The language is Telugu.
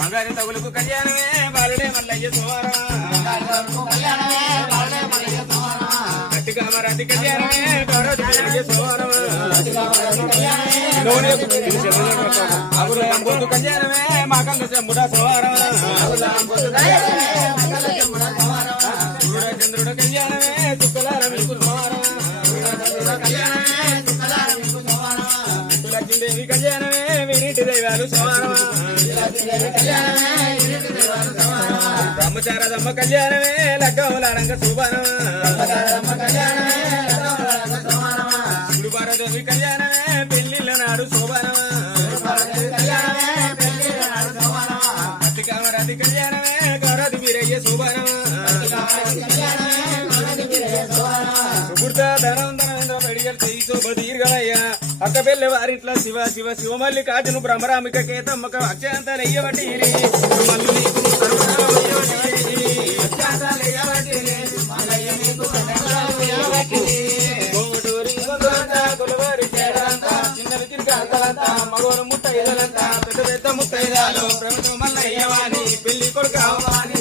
బంగారు తగులుకు కళ్యాణమే బాలుడే మల్లయ్య సోమవారం గట్టిగా మరాఠీ కళ్యాణమే గౌరవ సోమవారం ఆగురు కళ్యాణమే మా కళ్ళ చెంబుడ సోమవారం చంద్రుడు కళ్యాణమే చుక్కలార మీకు సోమవారం లక్ష్మీదేవి కళ్యాణమే వీరింటి దైవాలు సోమవారం బ్రహ్మచారదమ్మ కళ్యాణమే లగ్గములాడంగ శుభారం గురుపార్వదేవి కళ్యాణమే పెళ్లిళ్ళ నాడు శోభారం అతికామరాతి కళ్యాణమే గౌరది వీరయ్య శోభారం సుకృత ధనం ధనేంద్ర పడిగల్ చేయి శోభదీర్ఘమయ్య అక్క పెళ్లి వారింట్లో శివ శివ శివమల్లి కాటును భ్రమరామిక కేతమ్మక అక్షాంతలయ్యవటి మల్లు నీకు చిన్నవి తిరిగాంతలంతా మగోరు ముత్తైదలంతా పెద్ద పెద్ద ముత్తైదాలు ప్రభుత్వం మల్లయ్యవాణి పెళ్లి కొడుకు అవ్వాని